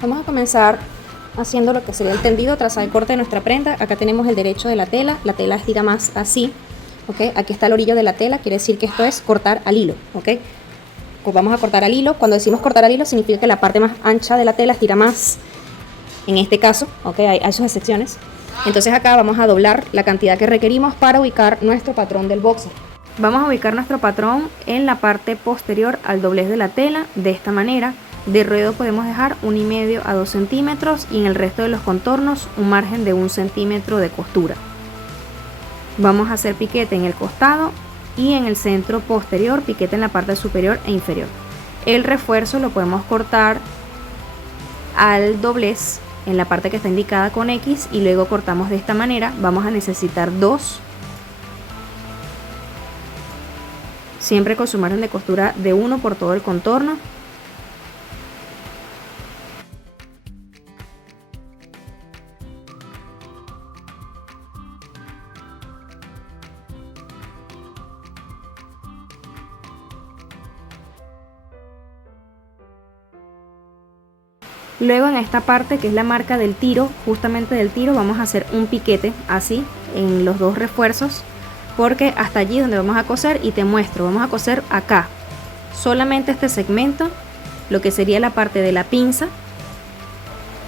Vamos a comenzar haciendo lo que sería el tendido, trazar el corte de nuestra prenda. Acá tenemos el derecho de la tela estira más así, ¿ok? Aquí está el orillo de la tela, quiere decir que esto es cortar al hilo, ¿ok? Pues vamos a cortar al hilo. Cuando decimos cortar al hilo significa que la parte más ancha de la tela estira más, en este caso, ¿ok? Hay sus excepciones. Entonces acá vamos a doblar la cantidad que requerimos para ubicar nuestro patrón del boxer. Vamos a ubicar nuestro patrón en la parte posterior al doblez de la tela, de esta manera. De ruedo podemos dejar 1,5 a 2 centímetros y en el resto de los contornos un margen de 1 centímetro de costura. Vamos a hacer piquete en el costado y en el centro posterior, piquete en la parte superior e inferior. El refuerzo lo podemos cortar al doblez en la parte que está indicada con X y luego cortamos de esta manera. Vamos a necesitar 2, siempre con su margen de costura de 1 por todo el contorno. Luego en esta parte que es la marca del tiro, justamente del tiro, vamos a hacer un piquete así en los dos refuerzos, porque hasta allí donde vamos a coser, y te muestro, vamos a coser acá solamente este segmento, lo que sería la parte de la pinza,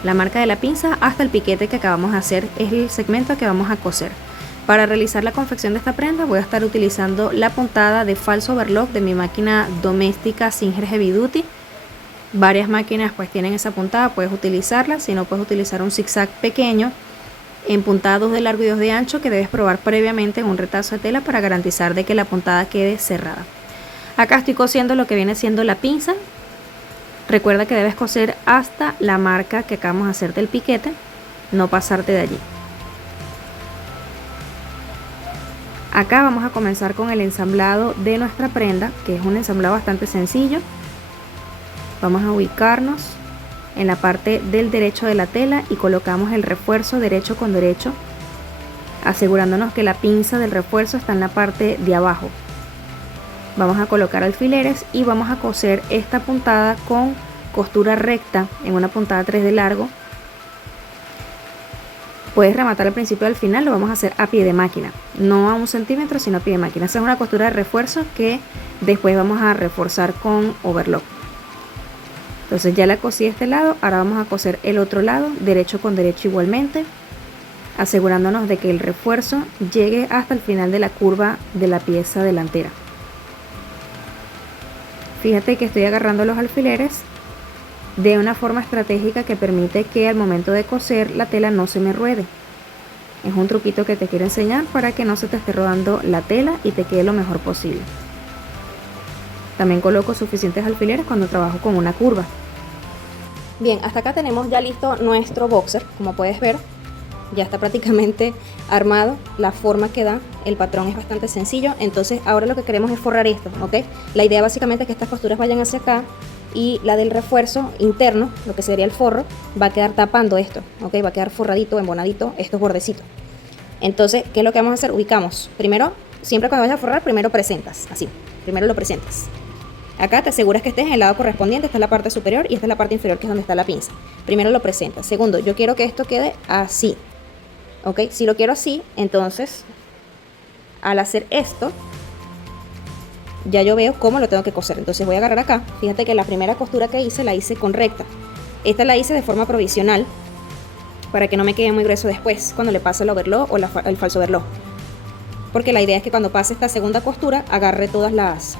la marca de la pinza, hasta el piquete que acabamos de hacer es el segmento que vamos a coser. Para realizar la confección de esta prenda voy a estar utilizando la puntada de falso overlock de mi máquina doméstica Singer Heavy Duty. Varias máquinas pues tienen esa puntada, puedes utilizarla. Si no, puedes utilizar un zigzag pequeño en puntada 2 de largo y 2 de ancho, que debes probar previamente en un retazo de tela para garantizar de que la puntada quede cerrada. Acá estoy cosiendo lo que viene siendo la pinza. Recuerda que debes coser hasta la marca que acabamos de hacer del piquete, no pasarte de allí. Acá vamos a comenzar con el ensamblado de nuestra prenda, que es un ensamblado bastante sencillo. Vamos a ubicarnos en la parte del derecho de la tela y colocamos el refuerzo derecho con derecho, asegurándonos que la pinza del refuerzo está en la parte de abajo. Vamos a colocar alfileres y vamos a coser esta puntada con costura recta en una puntada 3 de largo. Puedes rematar al principio y al final, lo vamos a hacer a pie de máquina, no a 1 centímetro sino a pie de máquina. Esa es una costura de refuerzo que después vamos a reforzar con overlock. Entonces ya la cosí de este lado, ahora vamos a coser el otro lado, derecho con derecho igualmente, asegurándonos de que el refuerzo llegue hasta el final de la curva de la pieza delantera. Fíjate que estoy agarrando los alfileres de una forma estratégica que permite que al momento de coser la tela no se me ruede. Es un truquito que te quiero enseñar para que no se te esté rodando la tela y te quede lo mejor posible. También coloco suficientes alfileres cuando trabajo con una curva. Bien, hasta acá tenemos ya listo nuestro boxer. Como puedes ver, ya está prácticamente armado. La forma que da, el patrón es bastante sencillo. Entonces ahora lo que queremos es forrar esto, ¿ok? La idea básicamente es que estas costuras vayan hacia acá y la del refuerzo interno, lo que sería el forro, va a quedar tapando esto, ¿ok? Va a quedar forradito, embonadito estos bordecitos. Entonces, ¿qué es lo que vamos a hacer? Ubicamos. Primero, siempre cuando vayas a forrar, primero presentas, así. Primero lo presentas. Acá te aseguras que estés en el lado correspondiente, esta es la parte superior y esta es la parte inferior, que es donde está la pinza. Primero lo presentas. Segundo, yo quiero que esto quede así, ¿ok? Si lo quiero así, entonces, al hacer esto, ya yo veo cómo lo tengo que coser. Entonces voy a agarrar acá, fíjate que la primera costura que hice, la hice con recta. Esta la hice de forma provisional, para que no me quede muy grueso después, cuando le pase el overlock o el falso overlock. Porque la idea es que cuando pase esta segunda costura, agarre todas las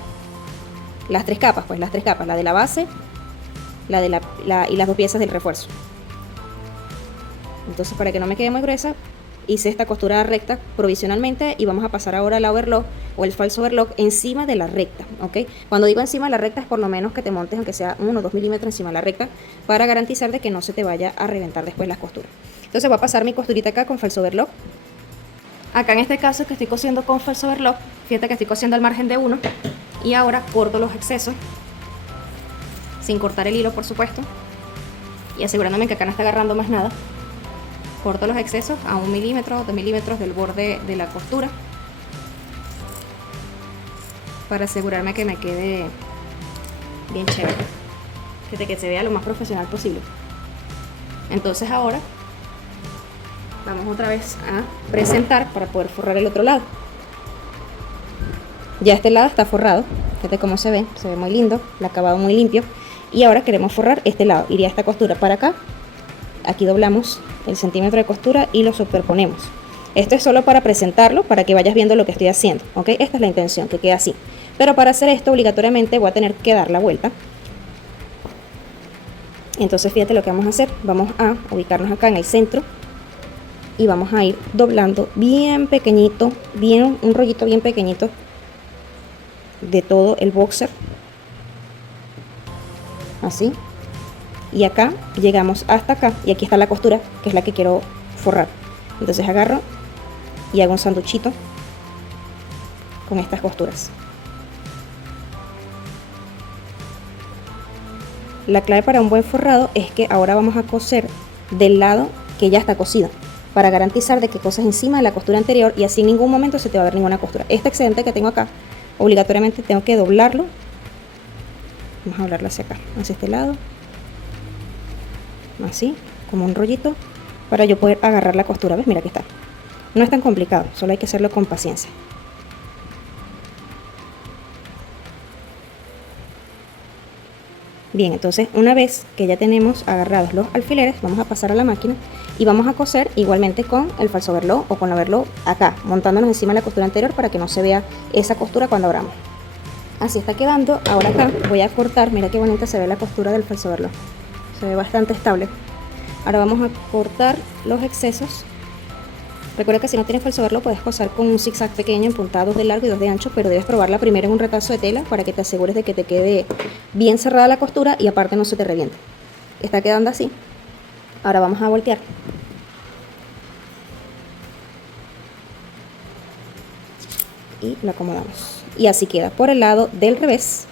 3 capas, pues las 3 capas, la de la base, y las 2 piezas del refuerzo. Entonces, para que no me quede muy gruesa, hice esta costura recta provisionalmente y vamos a pasar ahora al overlock o el falso overlock encima de la recta, ¿ok? Cuando digo encima de la recta es por lo menos que te montes aunque sea 1 o 2 milímetros encima de la recta, para garantizar de que no se te vaya a reventar después las costuras. Entonces voy a pasar mi costurita acá con falso overlock. Acá en este caso que estoy cosiendo con falso overlock, fíjate que estoy cosiendo al margen de 1 y ahora corto los excesos sin cortar el hilo, por supuesto, y asegurándome que acá no está agarrando más nada. Corto los excesos a 1 milímetro o 2 milímetros del borde de la costura para asegurarme que me quede bien chévere, que se vea lo más profesional posible. Entonces ahora vamos otra vez a presentar para poder forrar el otro lado. Ya este lado está forrado, fíjate cómo se ve muy lindo, el acabado muy limpio. Y ahora queremos forrar este lado, iría esta costura para acá, aquí doblamos el centímetro de costura y lo superponemos. Esto es solo para presentarlo, para que vayas viendo lo que estoy haciendo, ¿ok? Esta es la intención, que quede así. Pero para hacer esto obligatoriamente voy a tener que dar la vuelta. Entonces fíjate lo que vamos a hacer, vamos a ubicarnos acá en el centro y vamos a ir doblando bien pequeñito, un rollito bien pequeñito de todo el boxer, así, y acá llegamos hasta acá y aquí está la costura que es la que quiero forrar. Entonces agarro y hago un sanduchito con estas costuras. La clave para un buen forrado es que ahora vamos a coser del lado que ya está cosido, para garantizar de que coses encima de la costura anterior y así en ningún momento se te va a ver ninguna costura. Este excedente que tengo acá, obligatoriamente tengo que doblarlo. Vamos a doblarlo hacia acá, hacia este lado, así, como un rollito, para yo poder agarrar la costura. ¿Ves? Mira, aquí está. No es tan complicado, solo hay que hacerlo con paciencia. Bien, entonces una vez que ya tenemos agarrados los alfileres, vamos a pasar a la máquina y vamos a coser igualmente con el falso overlock o con la overlock acá, montándonos encima de la costura anterior para que no se vea esa costura cuando abramos. Así está quedando. Ahora acá voy a cortar, mira qué bonita se ve la costura del falso overlock, se ve bastante estable. Ahora vamos a cortar los excesos. Recuerda que si no tienes falso overlock puedes coser con un zigzag pequeño en puntadas 2 de largo y 2 de ancho, pero debes probarla primero en un retazo de tela para que te asegures de que te quede bien cerrada la costura y aparte no se te reviente. Está quedando así. Ahora vamos a voltear. Y lo acomodamos. Y así queda por el lado del revés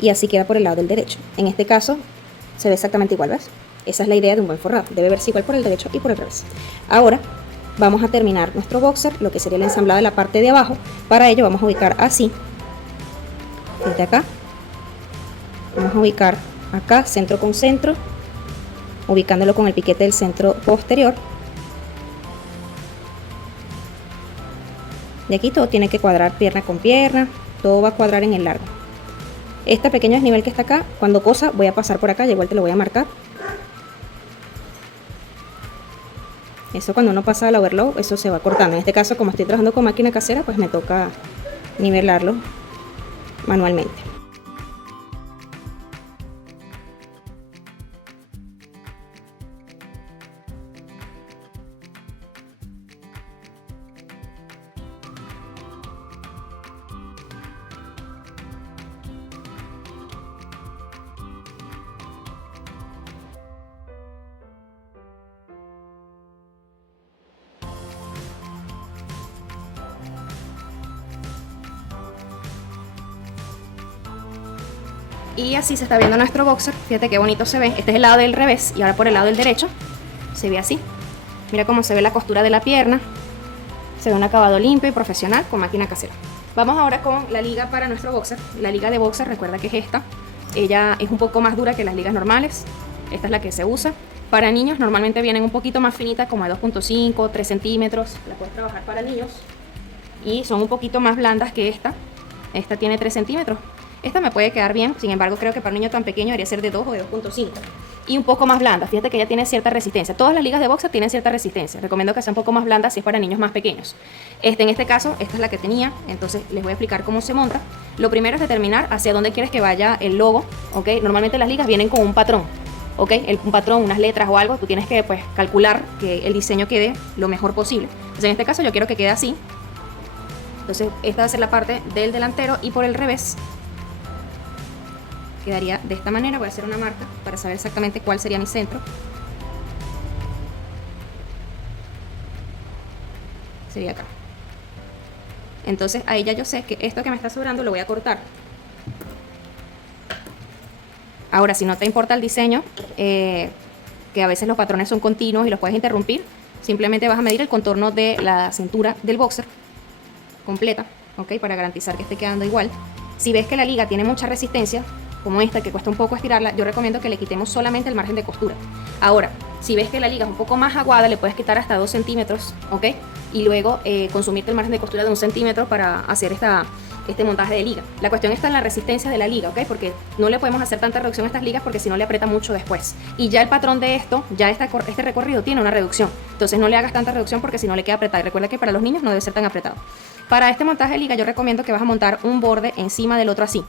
y así queda por el lado del derecho. En este caso se ve exactamente igual, ¿ves? Esa es la idea de un buen forrado, debe verse igual por el derecho y por el revés. Ahora vamos a terminar nuestro boxer, lo que sería el ensamblado de la parte de abajo. Para ello vamos a ubicar así, desde acá, vamos a ubicar acá, centro con centro, ubicándolo con el piquete del centro posterior. De aquí todo tiene que cuadrar pierna con pierna, todo va a cuadrar en el largo. Este pequeño desnivel que está acá, cuando cosa voy a pasar por acá y igual te lo voy a marcar. Eso cuando uno pasa al overlock, eso se va cortando. En este caso, como estoy trabajando con máquina casera, pues me toca nivelarlo manualmente. Y así se está viendo nuestro boxer. Fíjate qué bonito se ve. Este es el lado del revés y ahora por el lado del derecho se ve así. Mira cómo se ve la costura de la pierna. Se ve un acabado limpio y profesional con máquina casera. Vamos ahora con la liga para nuestro boxer. La liga de boxer, recuerda que es esta. Ella es un poco más dura que las ligas normales. Esta es la que se usa. Para niños normalmente vienen un poquito más finitas, como de 2.5, 3 centímetros. La puedes trabajar para niños. Y son un poquito más blandas que esta. Esta tiene 3 centímetros. Esta me puede quedar bien, sin embargo creo que para un niño tan pequeño debería ser de 2 o de 2.5. Y un poco más blanda, fíjate que ella tiene cierta resistencia. Todas las ligas de boxer tienen cierta resistencia. Recomiendo que sea un poco más blanda si es para niños más pequeños. En este caso, esta es la que tenía, entonces les voy a explicar cómo se monta. Lo primero es determinar hacia dónde quieres que vaya el logo, ¿ok? Normalmente las ligas vienen con un patrón, ¿ok? Un patrón, unas letras o algo, tú tienes que pues calcular que el diseño quede lo mejor posible. Entonces en este caso yo quiero que quede así. Entonces esta va a ser la parte del delantero y por el revés quedaría de esta manera. Voy a hacer una marca para saber exactamente cuál sería mi centro. Sería acá. Entonces ahí ya yo sé que esto que me está sobrando lo voy a cortar. Ahora, si no te importa el diseño, que a veces los patrones son continuos y los puedes interrumpir, simplemente vas a medir el contorno de la cintura del boxer completa, ¿ok? Para garantizar que esté quedando igual. Si ves que la liga tiene mucha resistencia, como esta, que cuesta un poco estirarla, yo recomiendo que le quitemos solamente el margen de costura. Ahora, Si ves que la liga es un poco más aguada, le puedes quitar hasta 2 centímetros, ¿ok? Y luego consumirte el margen de costura de 1 centímetro para hacer este montaje de liga. La cuestión está en la resistencia de la liga, ¿ok? Porque no le podemos hacer tanta reducción a estas ligas porque si no le aprieta mucho después. Y ya el patrón de esto, ya este recorrido tiene una reducción. Entonces no le hagas tanta reducción porque si no le queda apretado. Y recuerda que para los niños no debe ser tan apretado. Para este montaje de liga yo recomiendo que vas a montar un borde encima del otro así.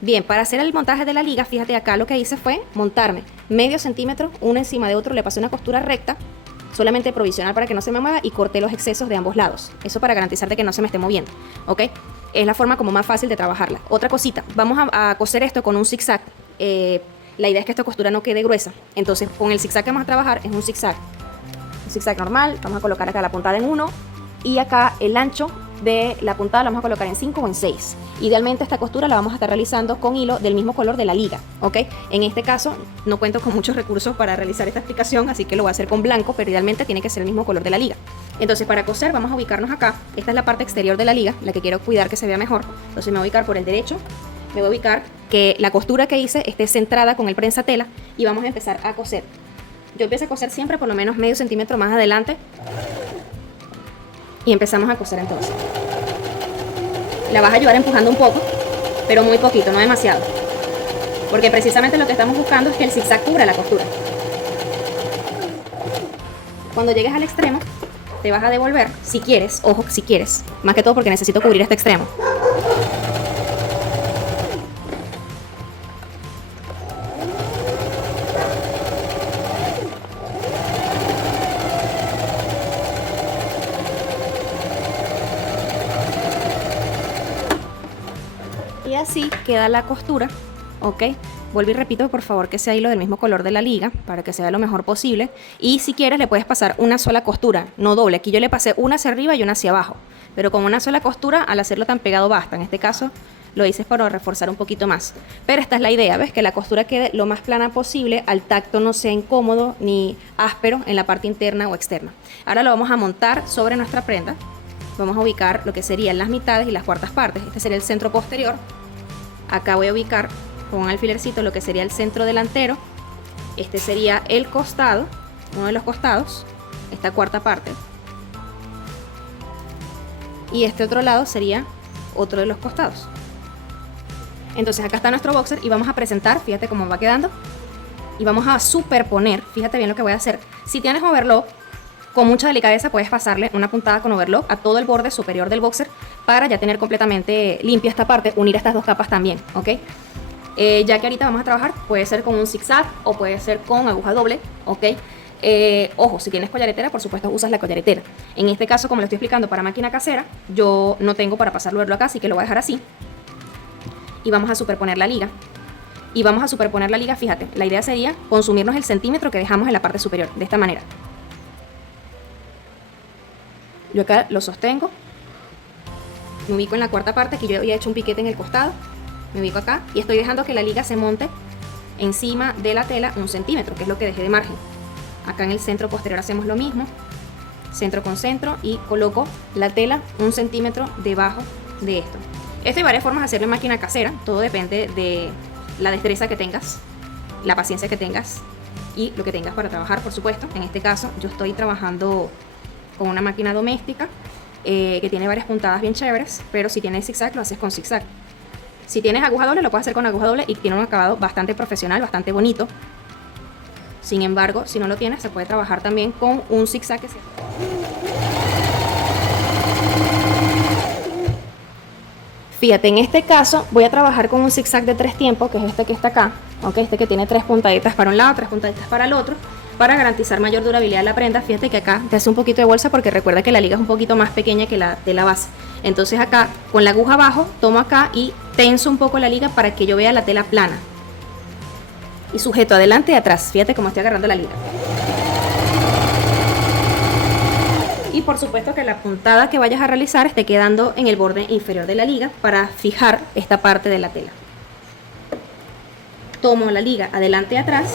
Bien, para hacer el montaje de la liga, fíjate acá lo que hice fue montarme medio centímetro uno encima de otro, le pasé una costura recta, solamente provisional para que no se me mueva y corté los excesos de ambos lados. Eso para garantizar de que no se me esté moviendo, ¿ok? Es la forma como más fácil de trabajarla. Otra cosita, vamos a coser esto con un zigzag. La idea es que esta costura no quede gruesa, entonces con el zigzag que vamos a trabajar es un zigzag normal. Vamos a colocar acá la puntada en 1 y acá el ancho de la puntada la vamos a colocar en 5 o en 6. Idealmente esta costura la vamos a estar realizando con hilo del mismo color de la liga, ¿ok? En este caso no cuento con muchos recursos para realizar esta explicación, así que lo voy a hacer con blanco, pero idealmente tiene que ser el mismo color de la liga. Entonces para coser vamos a ubicarnos acá. Esta es la parte exterior de la liga, la que quiero cuidar que se vea mejor. Entonces me voy a ubicar por el derecho, me voy a ubicar que la costura que hice esté centrada con el prensatela y vamos a empezar a coser. Yo empiezo a coser siempre por lo menos medio centímetro más adelante y empezamos a coser entonces. La vas a ayudar empujando un poco, pero muy poquito, no demasiado, porque precisamente lo que estamos buscando es que el zigzag cubra la costura. Cuando llegues al extremo te vas a devolver, si quieres, ojo, si quieres, más que todo porque necesito cubrir este extremo. Y así queda la costura, ¿ok? Vuelvo y repito, por favor, que sea hilo del mismo color de la liga para que se vea lo mejor posible. Y si quieres le puedes pasar una sola costura, no doble. Aquí yo le pasé una hacia arriba y una hacia abajo, pero con una sola costura al hacerlo tan pegado basta. En este caso lo hice para reforzar un poquito más. Pero esta es la idea, ¿ves? Que la costura quede lo más plana posible, al tacto no sea incómodo ni áspero en la parte interna o externa. Ahora lo vamos a montar sobre nuestra prenda. Vamos a ubicar lo que serían las mitades y las cuartas partes. Este sería el centro posterior. Acá voy a ubicar con un alfilercito lo que sería el centro delantero. Este sería el costado, uno de los costados, esta cuarta parte. Y este otro lado sería otro de los costados. Entonces acá está nuestro boxer y vamos a presentar, fíjate cómo va quedando. Y vamos a superponer, fíjate bien lo que voy a hacer. Si tienes overlock, con mucha delicadeza puedes pasarle una puntada con overlock a todo el borde superior del boxer para ya tener completamente limpia esta parte, unir estas dos capas también, ¿ok? Ya que ahorita vamos a trabajar, puede ser con un zigzag o puede ser con aguja doble, ¿ok? Ojo, si tienes collaretera, por supuesto usas la collaretera. En este caso, como lo estoy explicando para máquina casera, yo no tengo para pasarlo overlock acá, así que lo voy a dejar así. Y vamos a superponer la liga. Y vamos a superponer la liga, fíjate, la idea sería consumirnos el centímetro que dejamos en la parte superior, de esta manera. Yo acá lo sostengo, me ubico en la cuarta parte, que yo había hecho un piquete en el costado, me ubico acá y estoy dejando que la liga se monte encima de la tela 1 centímetro, que es lo que dejé de margen. Acá en el centro posterior hacemos lo mismo, centro con centro, y coloco la tela 1 centímetro debajo de esto. Esto hay varias formas de hacerlo en máquina casera, todo depende de la destreza que tengas, la paciencia que tengas y lo que tengas para trabajar, por supuesto. En este caso yo estoy trabajando con una máquina doméstica que tiene varias puntadas bien chéveres, pero si tienes zigzag lo haces con zigzag. Si tienes aguja doble lo puedes hacer con aguja doble y tiene un acabado bastante profesional, bastante bonito. Sin embargo, si no lo tienes, se puede trabajar también con un zigzag que sea. Fíjate, en este caso voy a trabajar con un zigzag de 3 tiempos, que es este que está acá, ¿ok? Este que tiene 3 puntaditas para un lado, 3 puntaditas para el otro, para garantizar mayor durabilidad de la prenda. Fíjate que acá te hace un poquito de bolsa porque recuerda que la liga es un poquito más pequeña que la de la base. Entonces acá, con la aguja abajo, tomo acá y tenso un poco la liga para que yo vea la tela plana. Y sujeto adelante y atrás, fíjate cómo estoy agarrando la liga. Y por supuesto que la puntada que vayas a realizar esté quedando en el borde inferior de la liga para fijar esta parte de la tela. Tomo la liga adelante y atrás.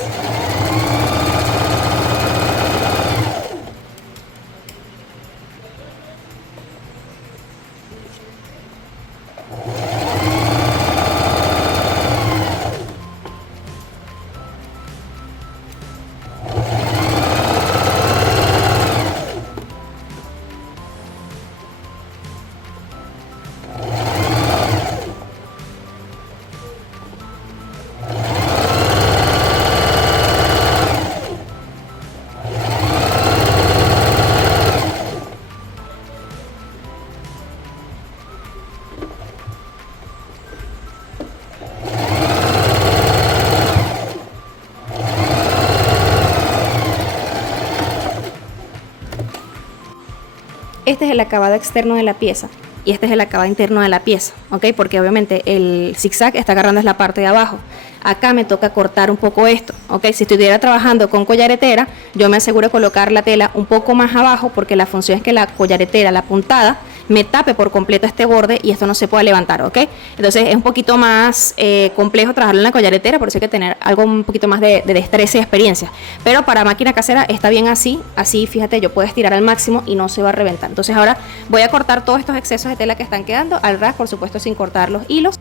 Este es el acabado externo de la pieza y este es el acabado interno de la pieza, ¿ok? Porque obviamente el zigzag está agarrando es la parte de abajo. Acá me toca cortar un poco esto, ¿ok? Si estuviera trabajando con collaretera, yo me aseguro de colocar la tela un poco más abajo porque la función es que la collaretera, la puntada, me tape por completo este borde y esto no se puede levantar, ¿ok? Entonces es un poquito más complejo trabajarlo en la collaretera, por eso hay que tener algo un poquito más de destreza y experiencia. Pero para máquina casera está bien así, fíjate, yo puedo estirar al máximo y no se va a reventar. Entonces ahora voy a cortar todos estos excesos de tela que están quedando al ras, por supuesto sin cortar los hilos.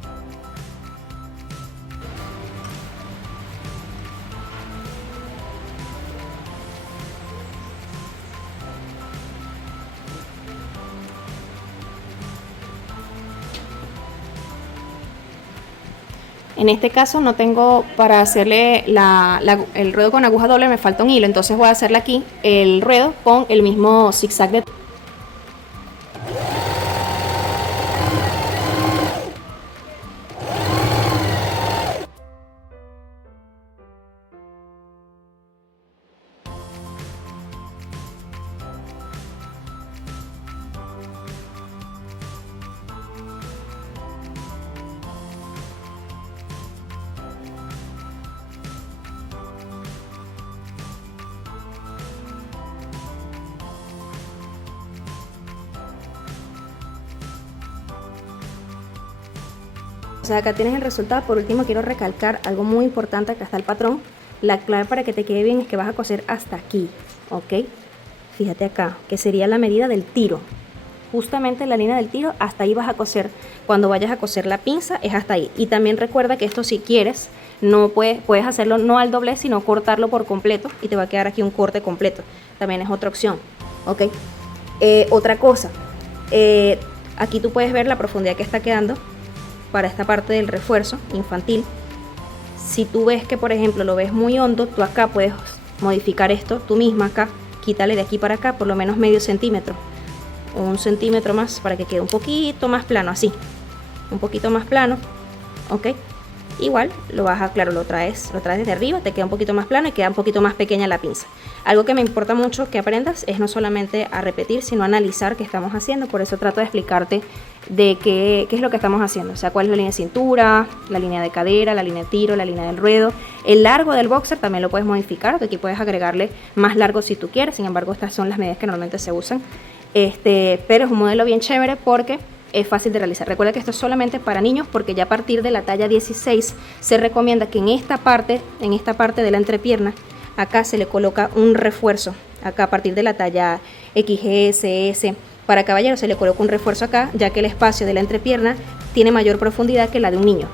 En este caso no tengo para hacerle el ruedo con aguja doble, me falta un hilo, entonces voy a hacerle aquí el ruedo con el mismo zigzag de... O sea, acá tienes el resultado. Por último quiero recalcar algo muy importante. Acá está el patrón. La clave para que te quede bien es que vas a coser hasta aquí, ¿ok? Fíjate acá, que sería la medida del tiro. Justamente la línea del tiro, hasta ahí vas a coser. Cuando vayas a coser la pinza es hasta ahí. Y también recuerda que esto, si quieres, no puedes hacerlo no al doblez, sino cortarlo por completo y te va a quedar aquí un corte completo. También es otra opción, ¿ok? Otra cosa, aquí tú puedes ver la profundidad que está quedando para esta parte del refuerzo infantil. Si tú ves que, por ejemplo, lo ves muy hondo, tú acá puedes modificar esto tú misma acá, quítale de aquí para acá por lo menos medio centímetro o 1 centímetro más para que quede un poquito más plano, así, un poquito más plano, ¿ok? Igual lo vas a, claro, lo traes desde arriba, te queda un poquito más plano y queda un poquito más pequeña la pinza. Algo que me importa mucho que aprendas es no solamente a repetir, sino a analizar qué estamos haciendo. Por eso trato de explicarte de qué es lo que estamos haciendo, o sea, cuál es la línea de cintura, la línea de cadera, la línea de tiro, la línea del ruedo. El largo del boxer también lo puedes modificar, aquí puedes agregarle más largo si tú quieres. Sin embargo, estas son las medidas que normalmente se usan, pero es un modelo bien chévere porque es fácil de realizar. Recuerda que esto es solamente para niños, porque ya a partir de la talla 16 se recomienda que en esta parte de la entrepierna, acá se le coloca un refuerzo. Acá a partir de la talla XS, S, para caballeros se le coloca un refuerzo acá, ya que el espacio de la entrepierna tiene mayor profundidad que la de un niño.